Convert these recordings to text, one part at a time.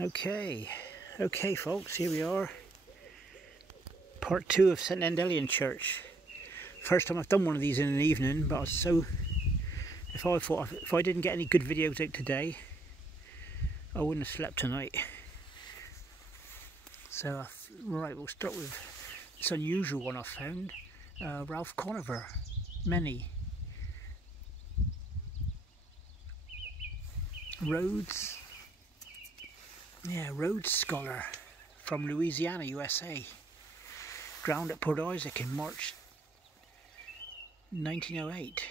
Okay folks, here we are. Part 2 of St Endellion Church. First time I've done one of these in an evening, but I was so... If I didn't get any good videos out today, I wouldn't have slept tonight. So, right, we'll start with this unusual one I found. Ralph Conover, Many. Rhodes Scholar from Louisiana, USA. Drowned at Port Isaac in March 1908.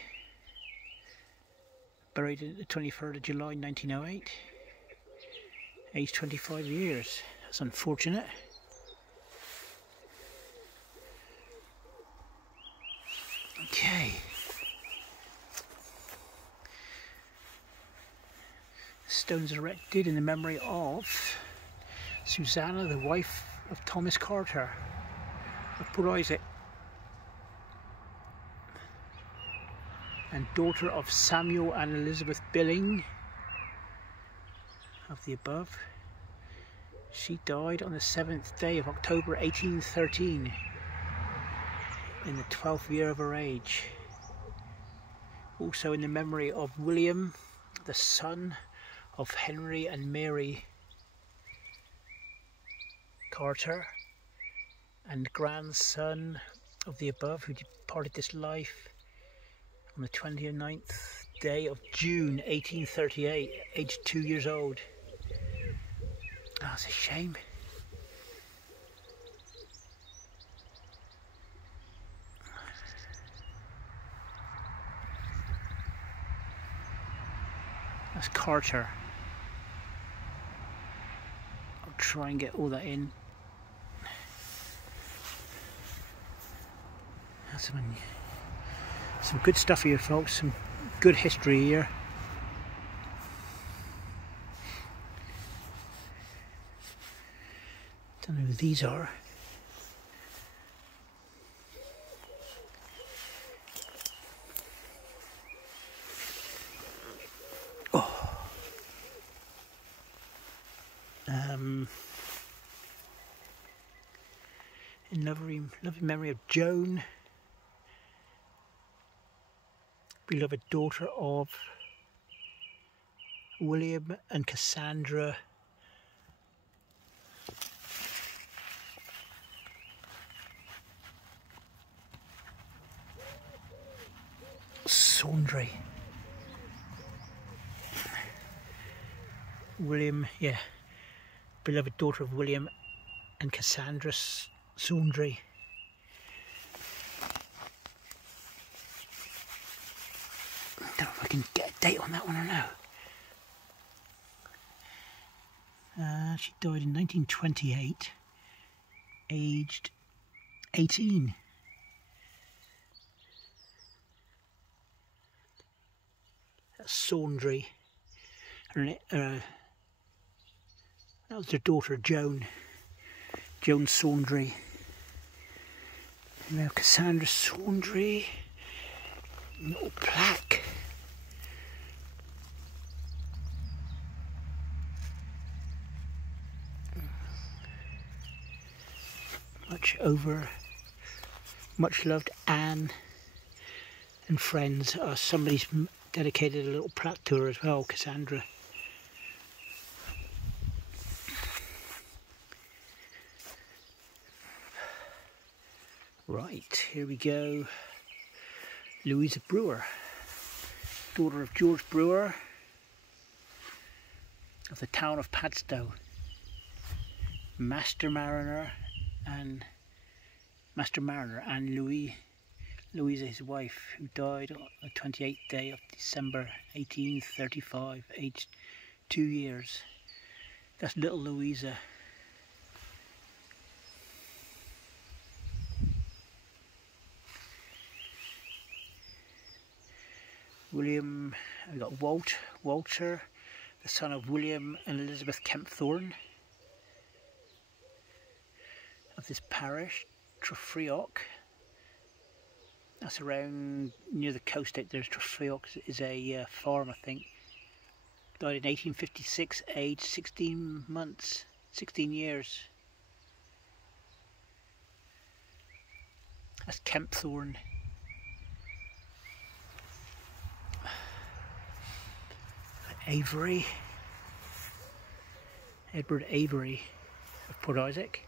Buried on the 23rd of July 1908. Aged 25 years. That's unfortunate. Okay. Stones erected in the memory of Susanna, the wife of Thomas Carter of Port Isaac, and daughter of Samuel and Elizabeth Billing of the above. She died on the 7th day of October 1813 in the 12th year of her age. Also in the memory of William, the son of Henry and Mary Carter, and grandson of the above, who departed this life on the 29th day of June 1838, aged 2 years old. Oh, that's a shame. That's Carter. I'll try and get all that in. That's some good stuff here, folks. Some good history here. Don't know who these are. In lovely memory of Joan, beloved daughter of William and Cassandra Saundry. Beloved daughter of William and Cassandra Saundry. I don't know if I can get a date on that one or no. She died in 1928, aged 18. That's Saundry. That was their daughter Joan Saundry. And we have Cassandra Saundry. Little plaque. Much loved Anne and friends. Somebody's dedicated a little plaque to her as well, Cassandra. Right, here we go. Louisa Brewer, daughter of George Brewer of the town of Padstow, Master Mariner and Louisa, his wife, who died on the 28th day of December 1835, aged 2 years. That's little Louisa. William, we got Walter, the son of William and Elizabeth Kempthorne of this parish, Trefrioch. That's around near the coast out there. Trefrioch is a farm, I think. Died in 1856, aged 16 months, 16 years. That's Kempthorne. Avery. Edward Avery of Port Isaac.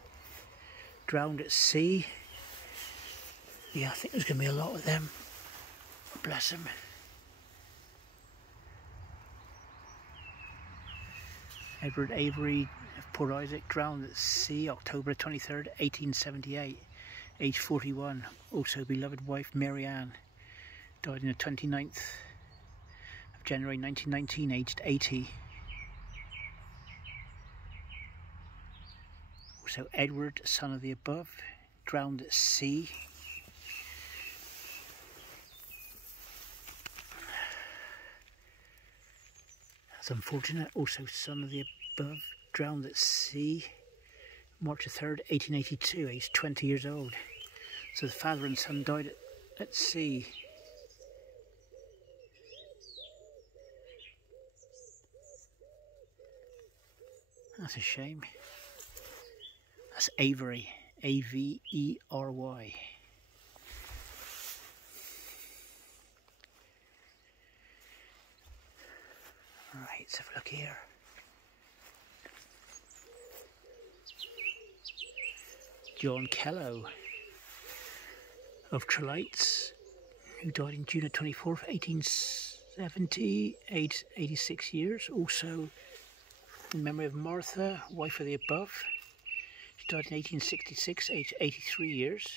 Drowned at sea. Yeah, I think there's going to be a lot of them. Bless him. Edward Avery of Port Isaac, drowned at sea, October 23rd, 1878, age 41. Also beloved wife Mary Ann, died on the 29th of January 1919, aged 80. Also Edward, son of the above, drowned at sea. That's unfortunate. Also son of the above, drowned at sea, March 3rd, 1882, aged 20 years old. So the father and son died at sea. That's a shame. That's Avery, A-V-E-R-Y. Right, let's have a look here. John Kellow of Trelites, who died in June 24th, 1870, aged 86 years. Also in memory of Martha, wife of the above. She died in 1866, aged 83 years.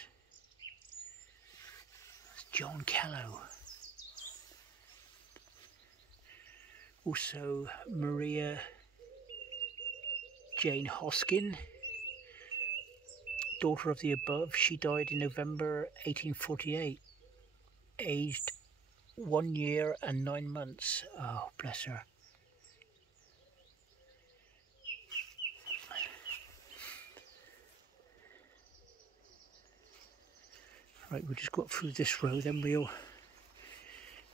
That's John Kellow. Also Maria Jane Hoskin, daughter of the above. She died in November 1848, aged 1 year and 9 months. Oh, bless her. Right, we'll just go up through this row, then we'll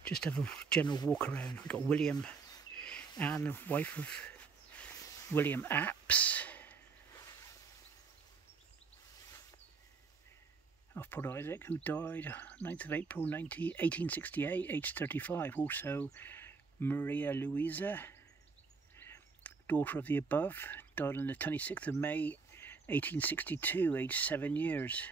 just have a general walk around. We've got William Ann, wife of William Apps of Port Isaac, who died 9th of April 1868, aged 35. Also Maria Louisa, daughter of the above, died on the 26th of May 1862, aged 7 years.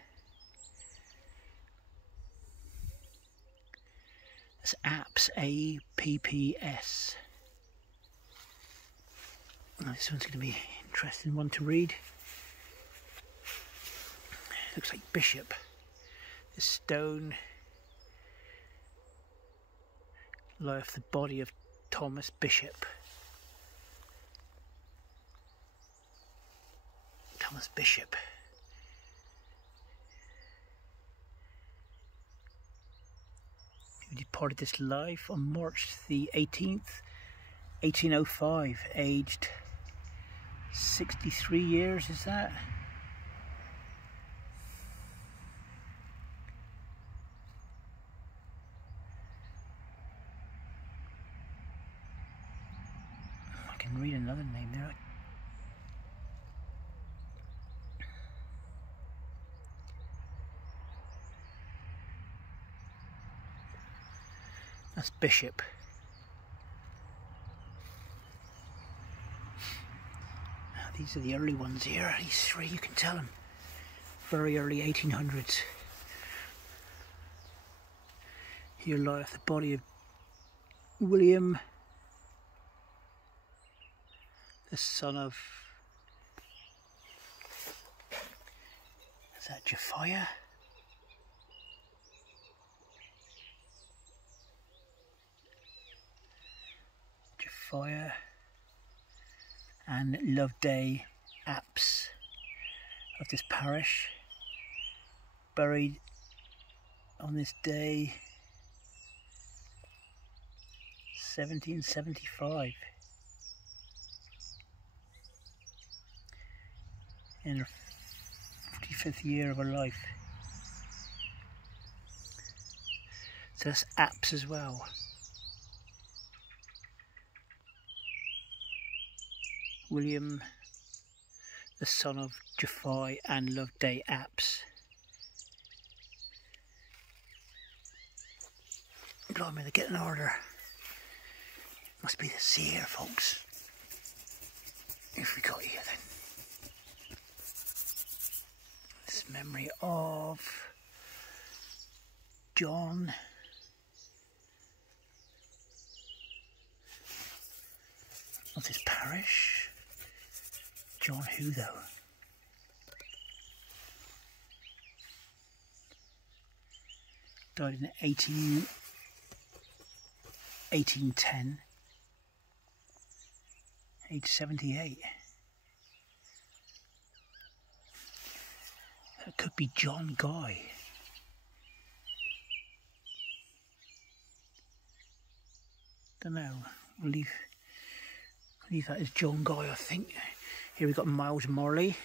That's Apps, A-P-P-S. This one's going to be an interesting one to read. Looks like Bishop. The stone lieth the body of Thomas Bishop. Thomas Bishop. Who departed this life on March the 18th, 1805, aged 63 years, is that? I can read another name there. That's Bishop. These are the early ones here, these three, you can tell them. Very early 1800s. Here lieth the body of William, the son of, is that Jephiah? Jephiah and Loveday Apps of this parish, buried on this day 1775 in her 45th year of her life. So that's Apps as well. William, the son of Jafai and Loveday Apps. Blimey, they're getting harder. Must be the sea here, folks. If we got here then. This memory of John. Of this parish. John who though? Died in 1810. Age 78. That could be John Guy. Don't know. We'll leave that as John Guy, I think. Here we've got Miles Morley.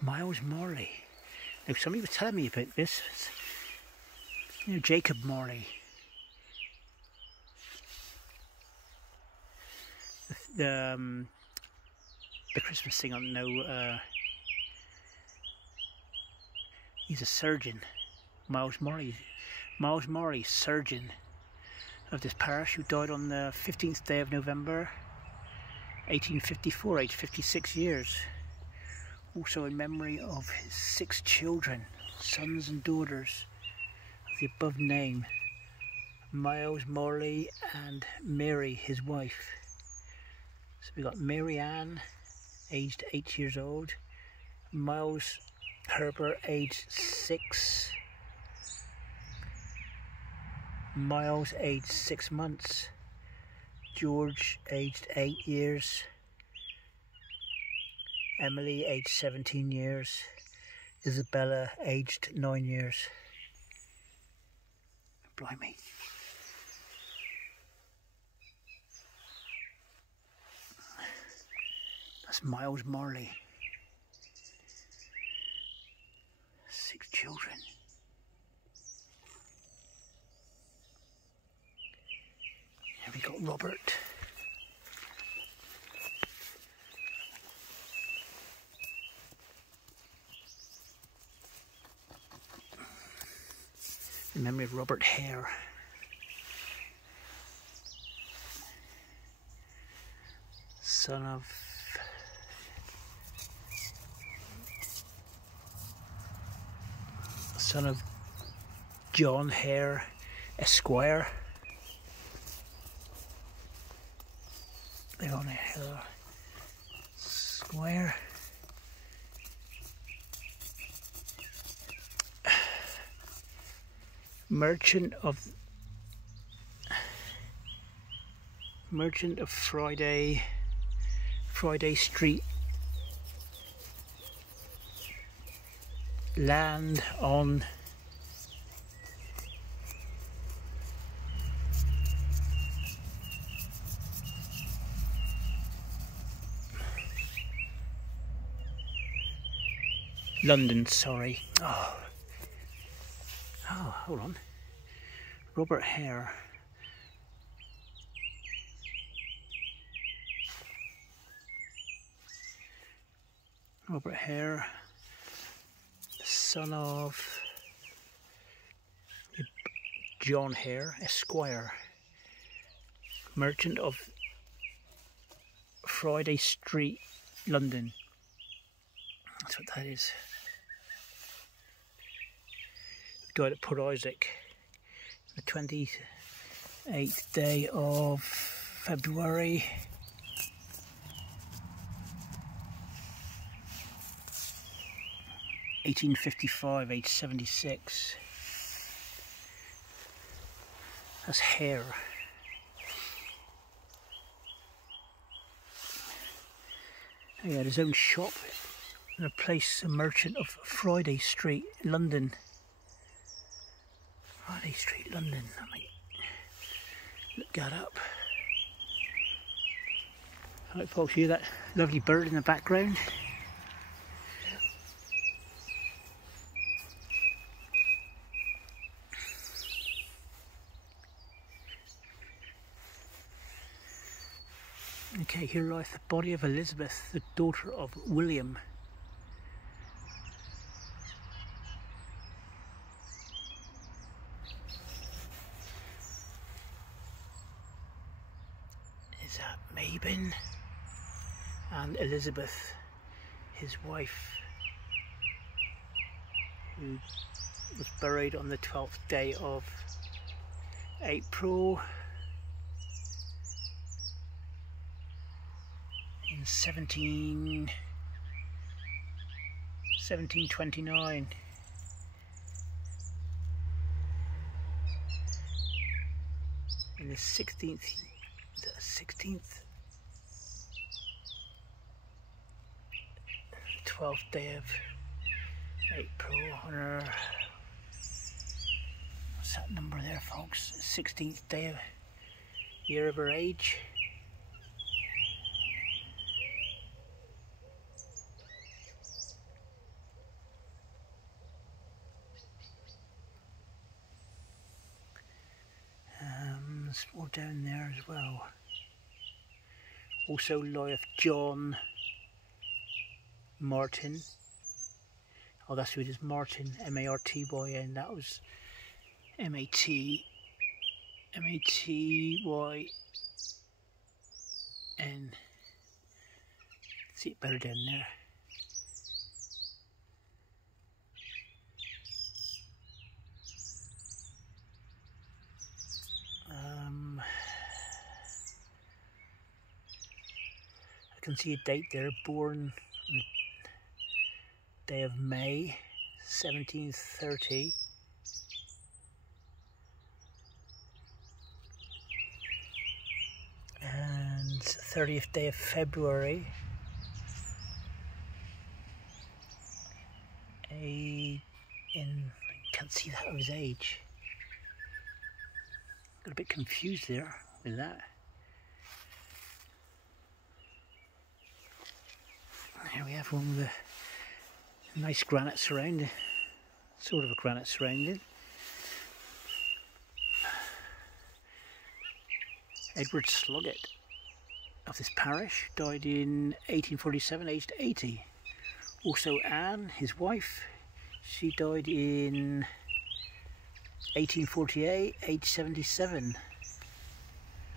Miles Morley. Now somebody was telling me about this. You know, Jacob Morley. The Christmas thing, I don't know. He's a surgeon. Miles Morley, surgeon of this parish, who died on the 15th day of November 1854, aged 56 years. Also in memory of his 6 children, sons and daughters of the above name, Miles Morley and Mary, his wife. So we got Mary Ann, aged 8 years old, Miles Herbert, aged 6, Miles, aged 6 months, George, aged 8 years, Emily, aged 17 years, Isabella, aged 9 years. Blimey. That's Miles Morley. 6 children. Here we got Robert. In memory of Robert Hare. Son of John Hare, Esquire. They're on a hill. Square. Merchant of Friday Street, land on London, sorry. Oh, hold on. Robert Hare. Robert Hare, son of John Hare, Esquire, merchant of Friday Street, London. That's what that is. Died at Port Isaac, the 28th day of February. (1855), age 76. That's Hare. He had his own shop in a place, a merchant of Friday Street, London. Friday Street, London. I mean, look that up. I hope folks hear that lovely bird in the background. Okay. Okay, here lieth the body of Elizabeth, the daughter of William. Is that Mabon? And Elizabeth, his wife, who was buried on the 12th day of April in 1729. In the 16th 12th day of April. What's that number there, folks? 16th day of year of her age. There's more down there as well. Also lieth John Martin. Oh, that's who it is, Martin, M-A-R-T-Y-N. That was M-A-T-Y-N. See it better down there. I can see a date there, born on the day of May 1730. And 30th day of February. I can't see that of his age. Got a bit confused there with that. Here we have one with a nice granite surrounding, sort of a granite surrounding. Edward Sloggett of this parish died in 1847, aged 80. Also Anne, his wife, she died in 1848, aged 77.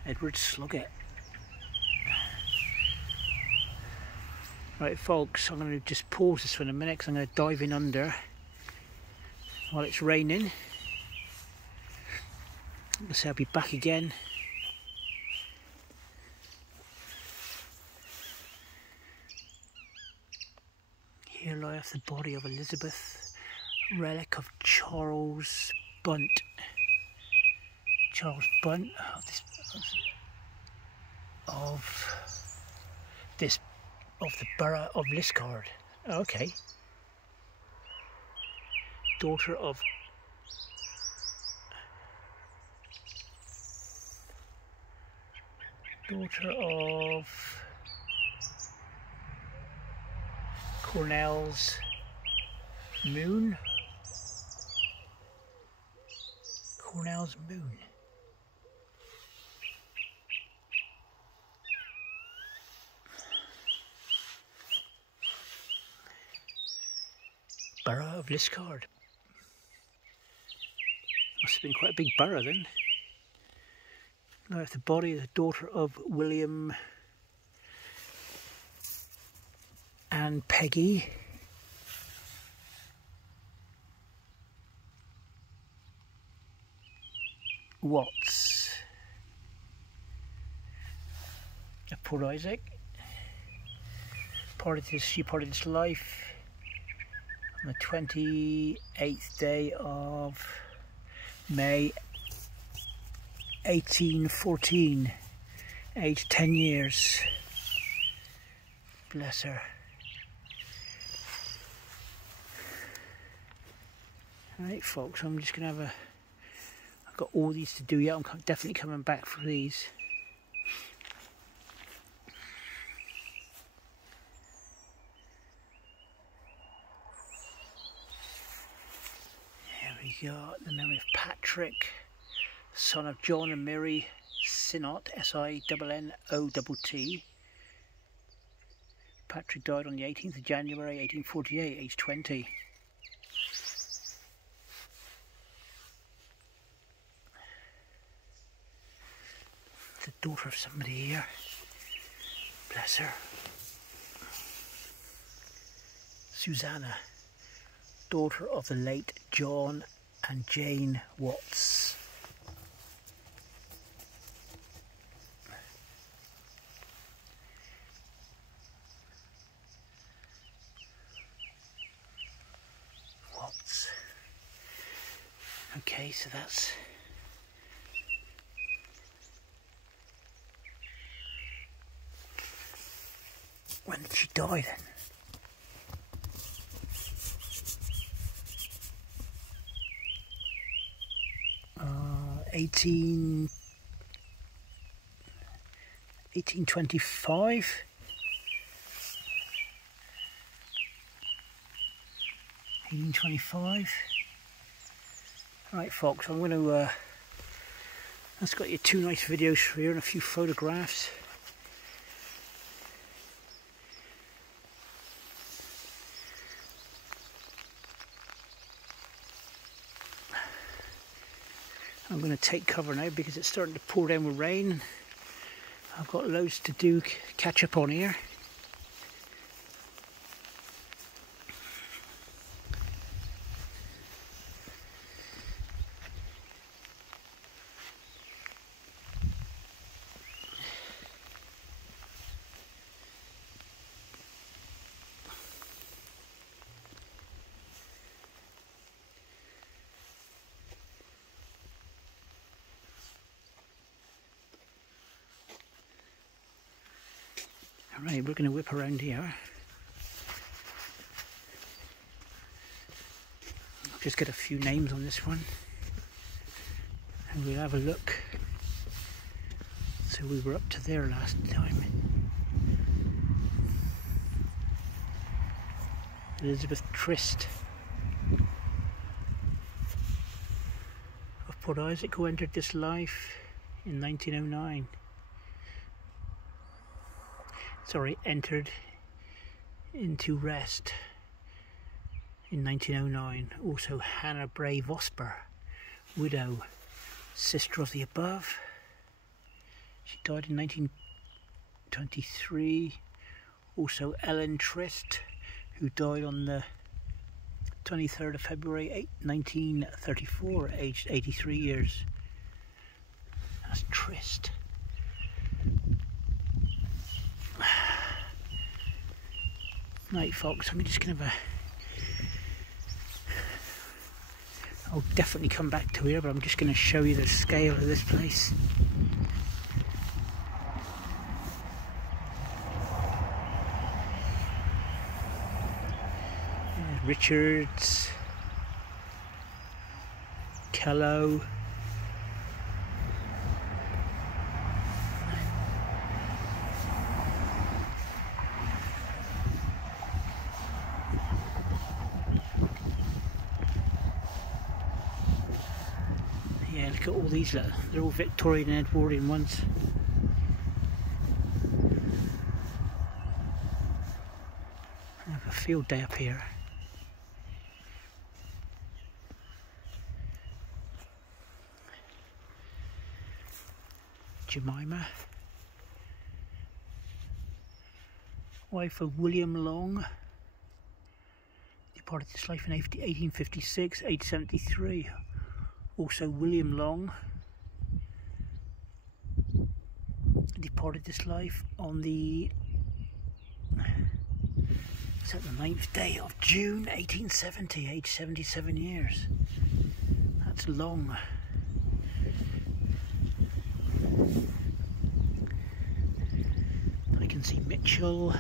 Edward Sloggett. Right folks, I'm going to just pause this for a minute because I'm going to dive in under while it's raining. So I'll be back again. Here lieth the body of Elizabeth, relic of Charles Bunt. Charles Bunt of the borough of Liskeard. Okay. Daughter of Cornell's Moon. Cornell's Moon. Borough of Liskeard. Must have been quite a big borough then. Now the body is the daughter of William and Peggy Watts of Port Isaac. She parted this life on the 28th day of May 1814, aged 10 years. Bless her. Right folks, I'm just going to I've got all these to do yet. I'm definitely coming back for these. We got the memory of Patrick, son of John and Mary Sinnott, S-I-N-N-O-T-T, Patrick died on the 18th of January 1848, aged 20. The daughter of somebody here. Bless her. Susanna, daughter of the late John and Jane Watts. Okay, so that's when did she die then? 1825. 1825. Right, folks, I'm going to that's got you two nice videos here and a few photographs. I'm going to take cover now because it's starting to pour down with rain. I've got loads to do, catch up on here. Alright, we're going to whip around here. I'll just get a few names on this one and we'll have a look. So we were up to there last time. Elizabeth Trist of Port Isaac, who entered this life in 1909. Sorry, entered into rest in 1909. Also Hannah Bray Vosper, widow, sister of the above. She died in 1923. Also Ellen Trist, who died on the 23rd of February 1934, aged 83 years. That's Trist. Right, folks, I'm just going to I'll definitely come back to here, but I'm just going to show you the scale of this place. Richards, Kello, yeah, look at all these, they're all Victorian and Edwardian ones. I have a field day up here. Jemima, wife of William Long, departed this life in 1856, age 73. Also William Long departed this life on the 9th day of June 1870, age 77 years. That's long. I can see Mitchell,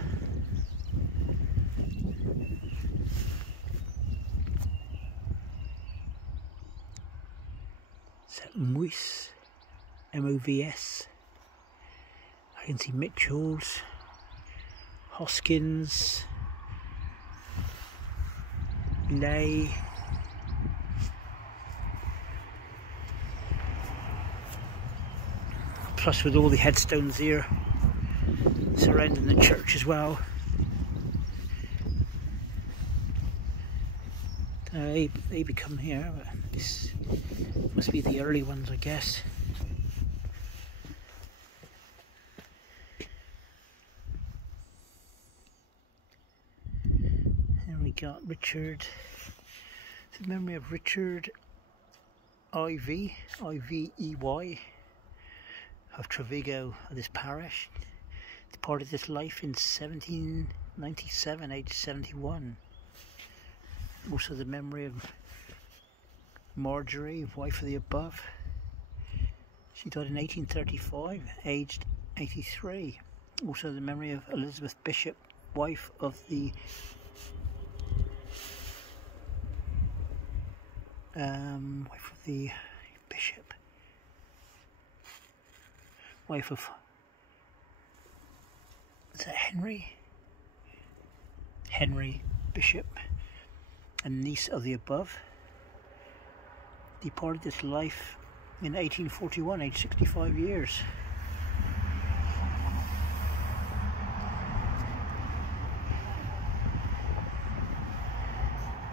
Movis, M-O-V-S. I can see Mitchells, Hoskins, Lay, plus with all the headstones here surrounding the church as well. So they become here, but this must be the early ones, I guess. And we got Richard, the memory of Richard I.V. I-V-E-Y of Trevigo, of this parish. Departed this life in 1797, aged 71. Also the memory of Marjorie, wife of the above. She died in 1835, aged 83. Also the memory of Elizabeth Bishop, wife of the bishop. Wife of, is that Henry? Henry Bishop, and niece of the above. Departed this life in 1841, aged 65 years.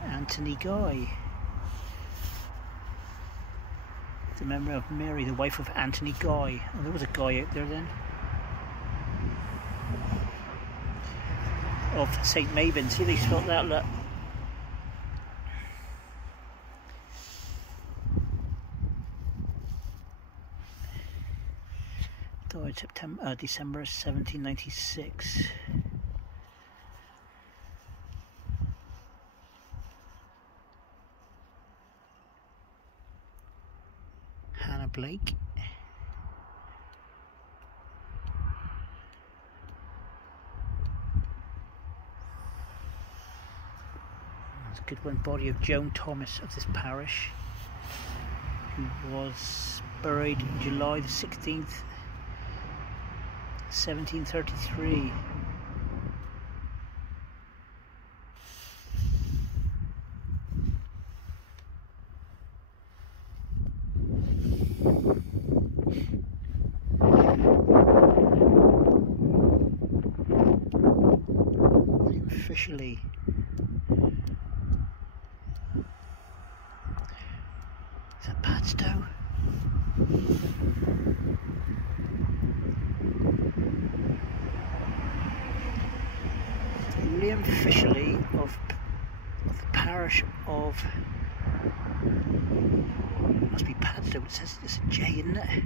Anthony Guy, the memory of Mary, the wife of Anthony Guy. Oh, there was a guy out there then. Of St. Mabon. See, they spelt that, look. Died December 1796. Hannah Blake. That's a good one. Body of Joan Thomas of this parish, who was buried July the 16th, 1733. William Fisherley. Is that Padstow? William Fisherley of the parish of, must be Padstow, it says it's a J, isn't it?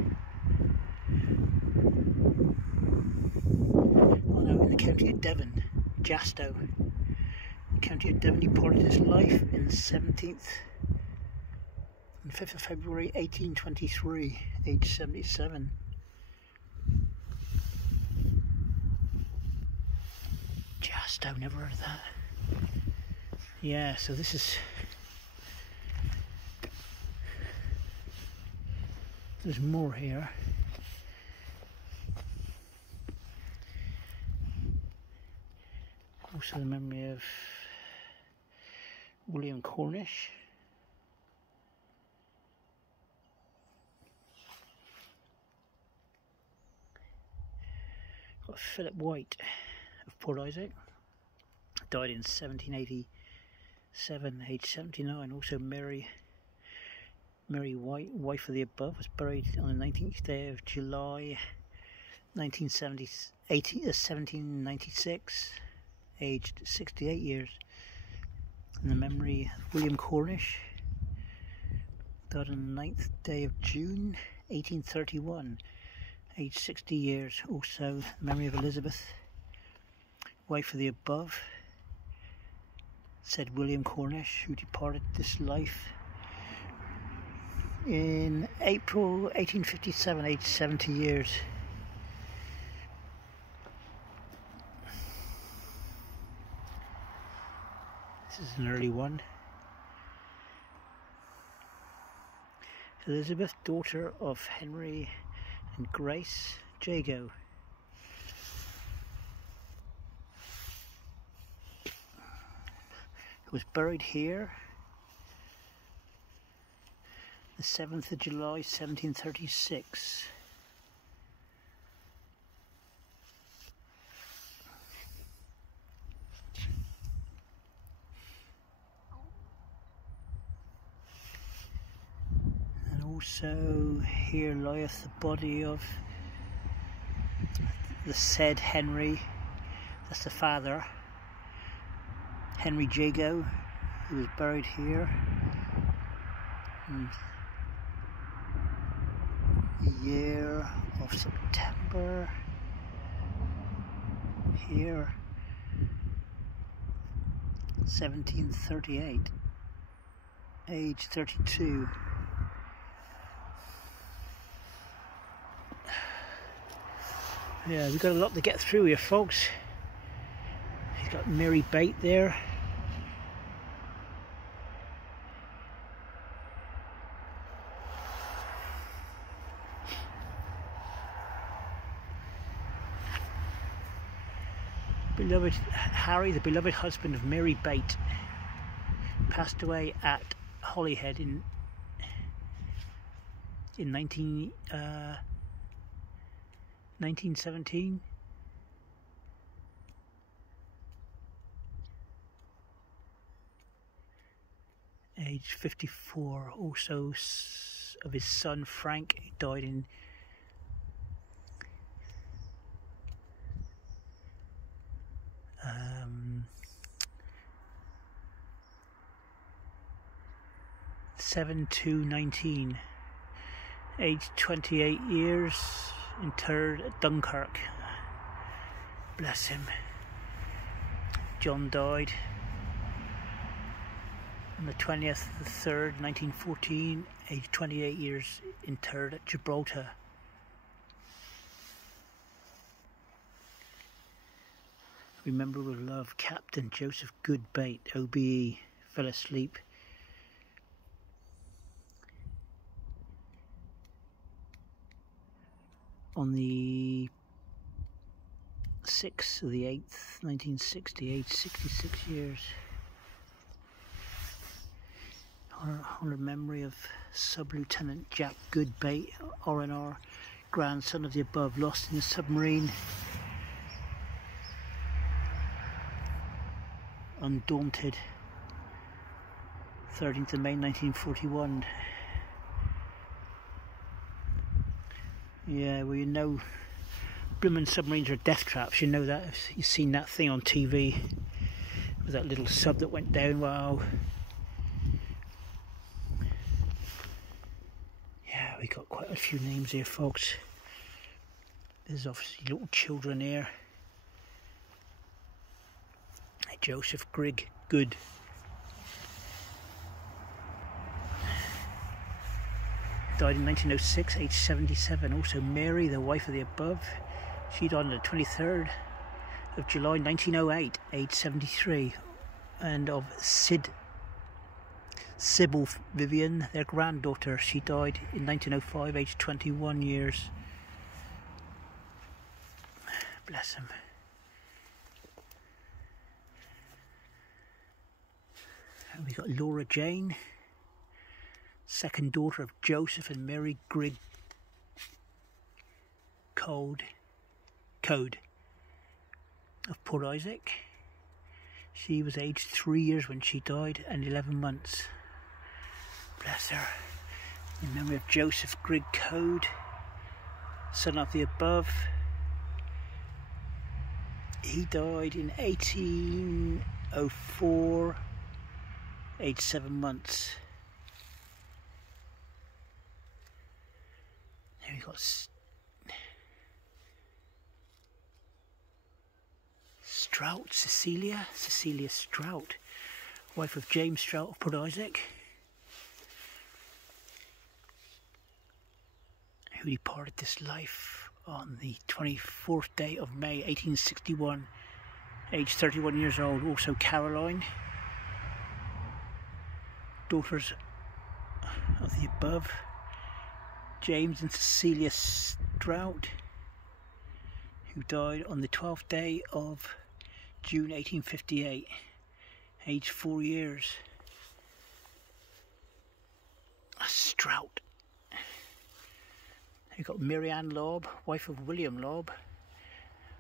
Oh no, in the county of Devon, Jastow. County of Devon. He departed his life in 5th of February 1823, age 77. Jastow, never heard of that. Yeah, so this is, there's more here. Also the memory of William Cornish. Got Philip White of Port Isaac. Died in 1787, aged 79. Also Mary White, wife of the above, was buried on the 19th day of July 1796, aged 68 years. In the memory of William Cornish, died on the 9th day of June 1831, aged 60 years. Also the memory of Elizabeth, wife of the above, said William Cornish, who departed this life in April 1857, aged 70 years. This is an early one. Elizabeth, daughter of Henry and Grace Jago. Was buried here the 7th of July 1736. Also, here lieth the body of the said Henry, that's the father, Henry Jago, who was buried here. And the year of September here, 1738, age 32. Yeah, we've got a lot to get through here, folks. He's got Mary Bate there. Beloved Harry, the beloved husband of Mary Bate, passed away at Holyhead in 1917. Age 54. Also of his son Frank, he died in 7/2/19, aged 28 years, interred at Dunkirk. Bless him. John died on the 20th of the 3rd, 1914, aged 28 years, interred at Gibraltar. Remember with love, Captain Joseph Goodbait, OBE, fell asleep. On the 6th of the 8th, 1960, aged 66 years. Honoured memory of Sub-Lieutenant Jack Goodbait, R&R, grandson of the above, lost in a submarine. Undaunted, 13th of May 1941. Yeah, well, you know, blooming submarines are death traps, you know that. You've seen that thing on TV with that little sub that went down. Wow. Yeah, we got quite a few names here, folks. There's obviously little children here. Joseph Grigg Good. Died in 1906, age 77. Also Mary, the wife of the above. She died on the 23rd of July 1908, age 73. And of Sybil Vivian, their granddaughter. She died in 1905, age 21 years. Bless him. And we got Laura Jane, second daughter of Joseph and Mary Grigg Code of Port Isaac. She was aged 3 years when she died and 11 months. Bless her. In memory of Joseph Grigg Code, son of the above. He died in 1804. Age 7 months. Here we got Strout, Cecilia Strout, wife of James Strout of Port Isaac, who departed this life on the 24th day of May 1861, age 31 years old. Also Caroline, daughters of the above, James and Cecilia Strout, who died on the 12th day of June 1858, aged 4 years. A Strout. You've got Mary-Ann Lobb, wife of William Lobb,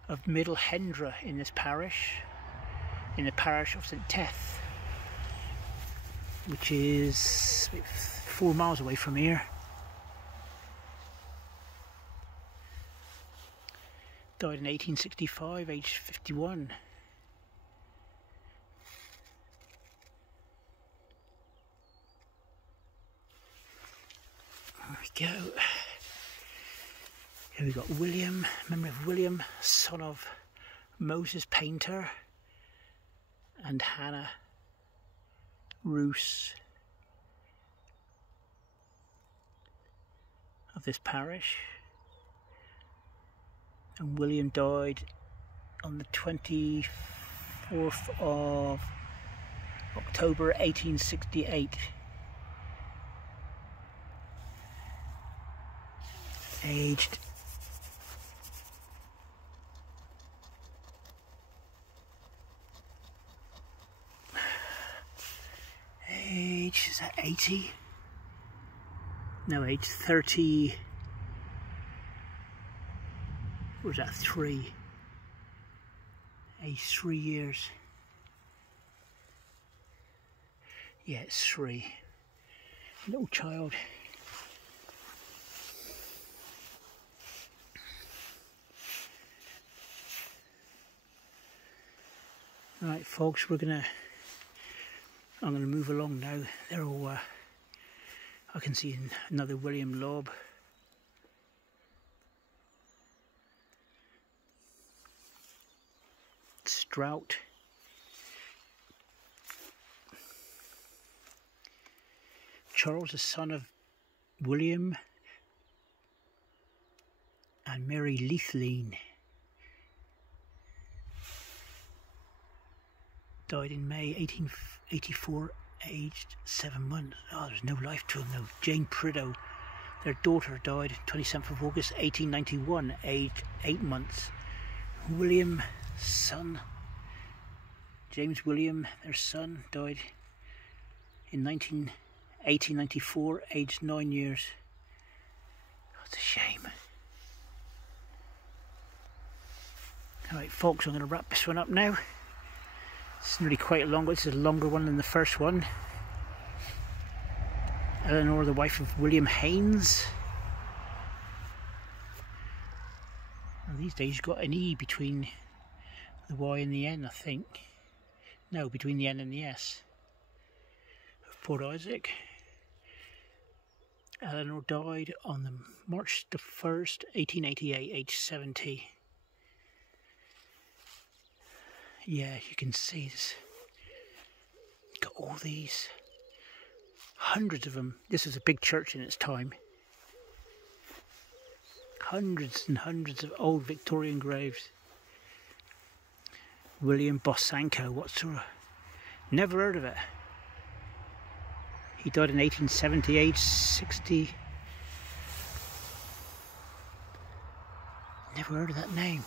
of Middle Hendra in this parish, in the parish of St Teth, which is 4 miles away from here. Died in 1865, aged 51. There we go. Here we got William, memory of William, son of Moses Painter and Hannah Roos of this parish. And William died on the 24th of October 1868. Aged is that 80? No, age 30. What was that, 3? Age 3 years. Yeah, it's 3. Little child. Right, folks, I'm gonna move along now. They're all, I can see another William Lobb. Strout. Charles, the son of William and Mary Leithleen. Died in May 1884, aged 7 months. Oh, there's no life to him though. Jane Prideaux, their daughter, died 27th of August 1891, aged 8 months. William, son, James William, their son, died in 1894, aged 9 years. That's a shame. Alright folks, I'm going to wrap this one up now. It's really quite a long one. This is a longer one than the first one. Eleanor, the wife of William Haynes. Well, these days you've got an E between the Y and the N, I think. No, between the N and the S. Of Port Isaac. Eleanor died on March the 1st, 1888, aged 70. Yeah, you can see this. Got all these. Hundreds of them. This was a big church in its time. Hundreds and hundreds of old Victorian graves. William Bosanko, what sort of... Never heard of it. He died in 1870, age 60. Never heard of that name.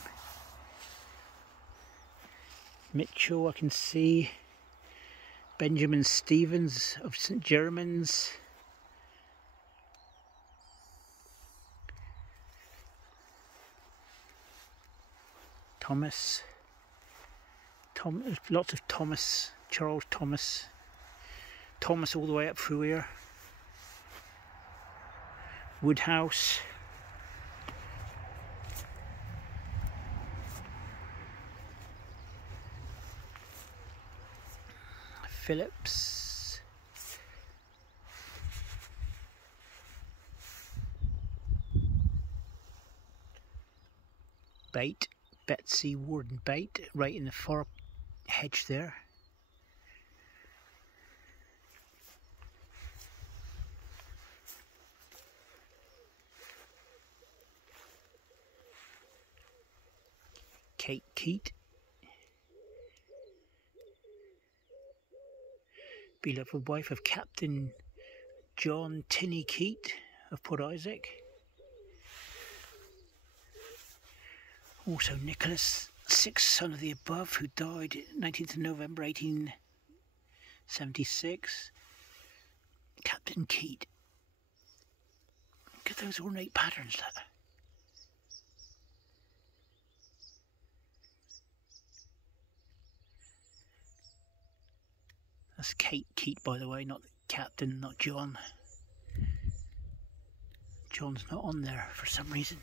Mitchell, I can see. Benjamin Stevens of St. Germans. Thomas. Lots of Thomas. Charles Thomas. Thomas all the way up through here. Woodhouse. Phillips. Bate. Betsy Warden Bate, right in the far hedge there. Kate Keat. Beloved wife of Captain John Tinney Keat of Port Isaac. Also Nicholas, sixth son of the above, who died 19th of November 1876. Captain Keat. Look at those ornate patterns there. That's Kate Keat, by the way, not the Captain, not John. John's not on there for some reason.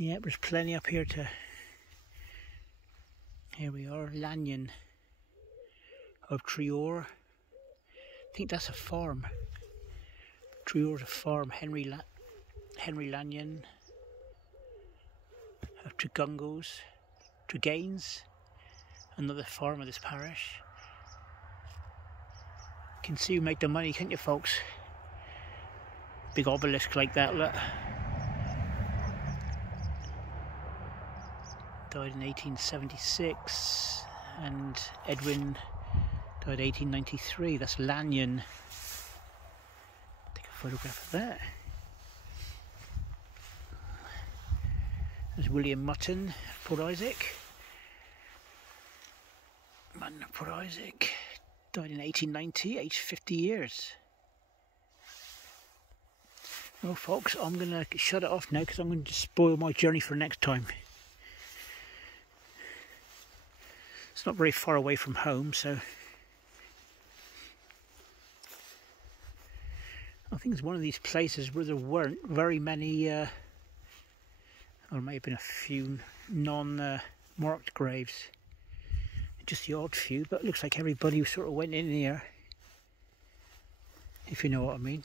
Yeah, there's plenty up here to... Here we are, Lanyon of Treor. I think that's a farm. Treor's a farm. Henry Lanyon of Tregaines, another farm of this parish. You can see who make the money, can't you, folks? Big obelisk like that, look. Died in 1876, and Edwin died 1893. That's Lanyon. Take a photograph of that. There's William Mutton, Port Isaac. Mutton of Port Isaac. Died in 1890, aged 50 years. Well, folks, I'm going to shut it off now because I'm going to spoil my journey for next time. It's not very far away from home, so I think it's one of these places where there weren't very many, or may have been a few non-marked graves. Just the odd few, but it looks like everybody sort of went in here, if you know what I mean.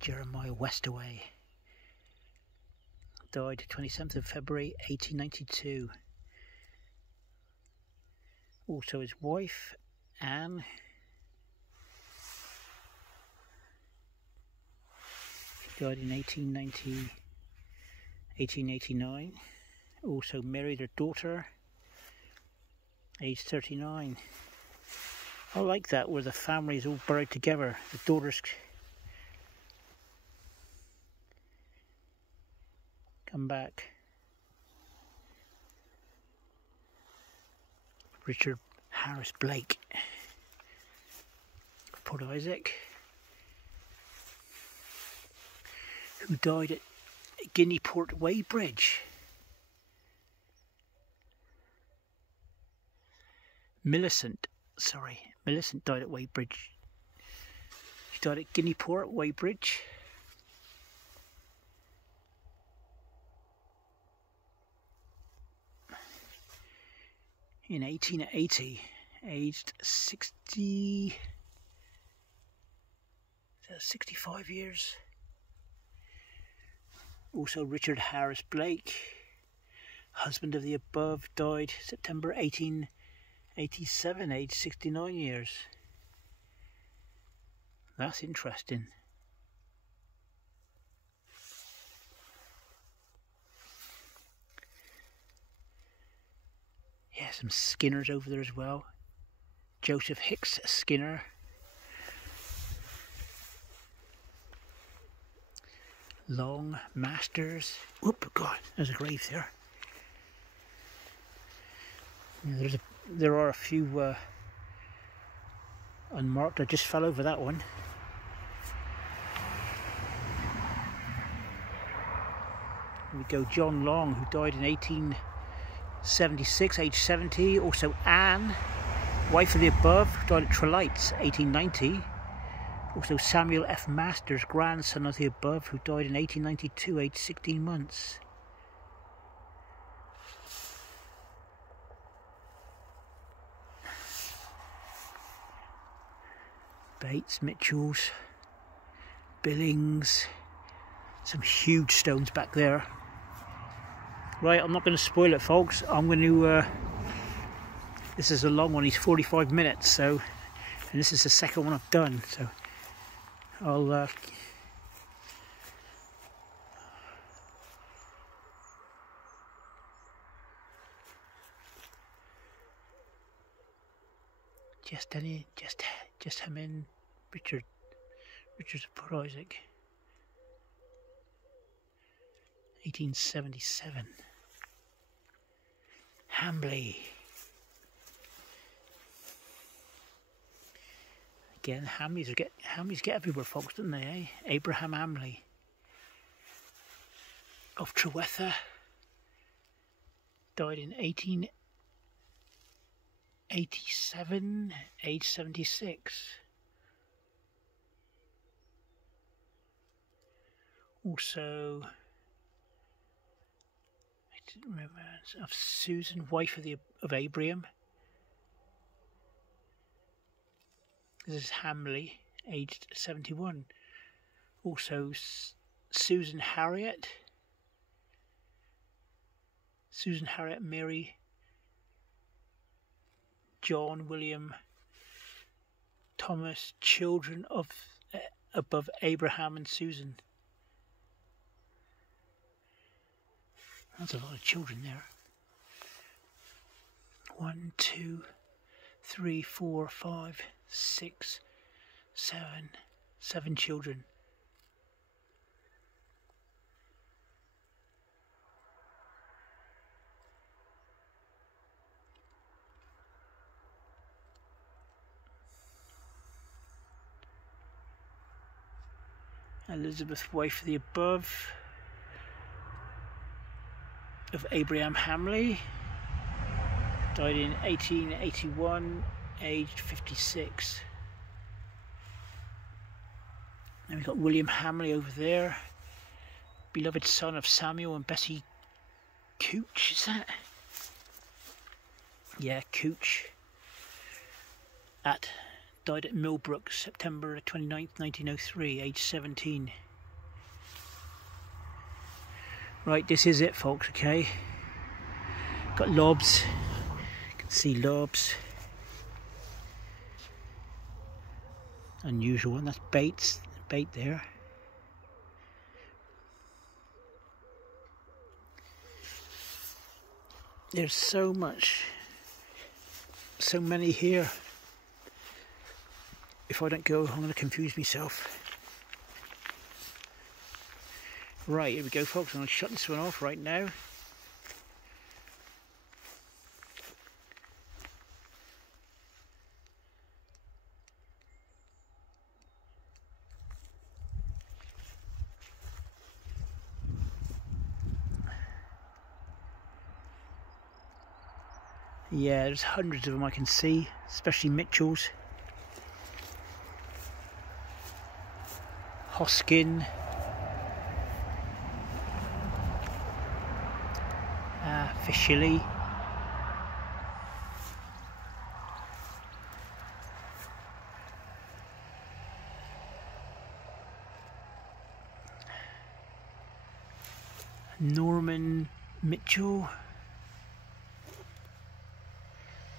Jeremiah Westaway died 27th of February 1892. Also his wife Anne. She died in 1889. Also married her daughter, aged 39. I like that, where the families all buried together. The daughters come back. Richard Harris Blake of Port Isaac, who died at Guineaport Weybridge. Millicent died at Weybridge. She died at Guineaport Weybridge. In 1880, aged 65 years. Also Richard Harris Blake, husband of the above, died September 1887, aged 69 years. That's interesting. Yeah, some Skinners over there as well. Joseph Hicks Skinner. Long Masters. Whoop, God, there's a grave there. Yeah, there are a few unmarked. I just fell over that one. Here we go, John Long, who died in 1876, age 70. Also Anne, wife of the above, died at Trelights, 1890. Also Samuel F. Masters, grandson of the above, who died in 1892, aged 16 months. Bates, Mitchells, Billings, some huge stones back there. Right, I'm not going to spoil it, folks. I'm going to, this is a long one, it's 45 minutes, so, and this is the second one I've done, so I'll, just him in Richard's Port Isaac, 1877. Hambley. Again, Hamleys get everywhere, folks, don't they, eh? Abraham Hamley of Trewetha died in 1887, age 76. Also, I didn't remember, of Susan, wife of Abraham. This is Hamley, aged 71. Also, Susan Harriet, Mary, John, William, Thomas, children of above Abraham and Susan. That's a lot of children there. 1, 2, 3, 4, 5, 6, 7 children. Elizabeth, wife of the above, of Abraham Hamley, died in 1881, aged 56. Then we've got William Hamley over there, beloved son of Samuel and Bessie Cooch, is that? Yeah, Cooch. Died at Millbrook, September 29th, 1903, age 17. Right, this is it, folks, okay? Got lobs. You can see lobs. Unusual one, that's bait there. There's so many here. If I don't go, I'm going to confuse myself. Right, here we go, folks. I'm going to shut this one off right now. Yeah, there's hundreds of them I can see, especially Mitchell's. Hoskin, Fishley, Norman Mitchell,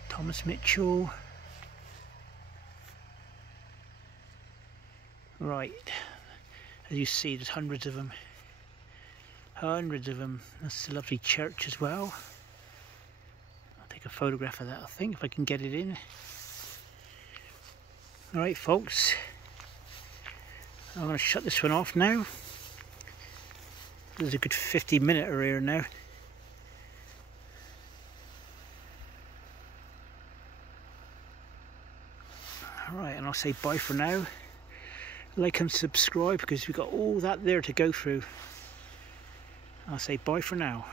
Thomas Mitchell. Right. As you see, there's hundreds of them. That's a lovely church as well. I'll take a photograph of that, I think, if I can get it in. Alright, folks. I'm going to shut this one off now. There's a good 50-minute here now. Alright, and I'll say bye for now. Like and subscribe because we've got all that there to go through. I'll say bye for now.